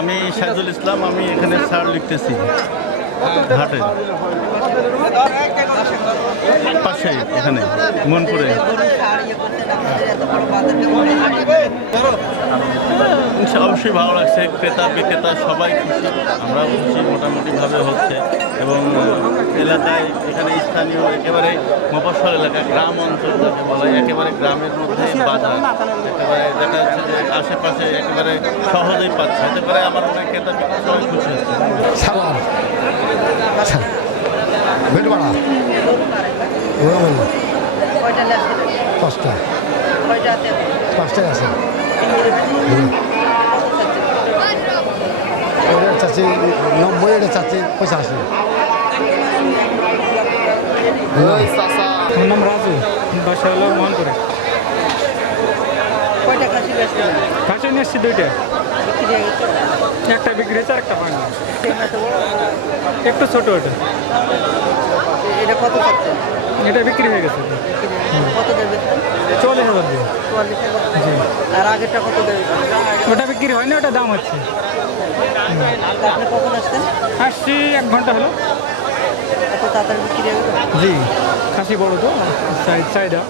আমি সাইদুল ইসলাম, আমি এখানে স্যার লিখতেছি হাটে পাশে এখানে মনপুরে। অবশ্যই ভালো লাগছে, ক্রেতা বিক্রেতা সবাই খুশি, আমরা খুশি, মোটামুটিভাবে হচ্ছে। এবং এলাকায় এখানে স্থানীয় একেবারে মফস্বল এলাকা, গ্রাম অঞ্চল যাকে বলা হয়, একেবারে গ্রামের মধ্যে বাজার, একেবারে দেখা যাচ্ছে যে আশেপাশে একেবারে সহজেই পাচ্ছে, এতে করে আমার অনেক ক্রেতা বিক্রেতা সবাই খুশি হচ্ছে। সালাম বেটবাড়া পাঁচটা পাঁচটায় আছে। এটা চাচ্ছি 90, এটা চাচ্ছি 85। আমার নাম রাজু, বাসা হলো মোহনপুরে। খাসি নিয়ে এসছি দুইটা, একটা বিক্রি হয়েছে আর একটা পানি। একটু ছোট ওটা, এটা কত থাকছে? এটা বিক্রি হয়ে গেছে। কত দেবে? 40,000 দিয়ে। 44,000। জি। আর আগেরটা কত দেবে? ওটা বিক্রি হয়নি, ওটা দাম হচ্ছে। আপনি কখন আসছেন? আসছি 1 ঘন্টা হলো। এত তাড়াতাড়ি বিক্রি হয়ে গেল? জি, খাসি বড় তো, চাহিদা।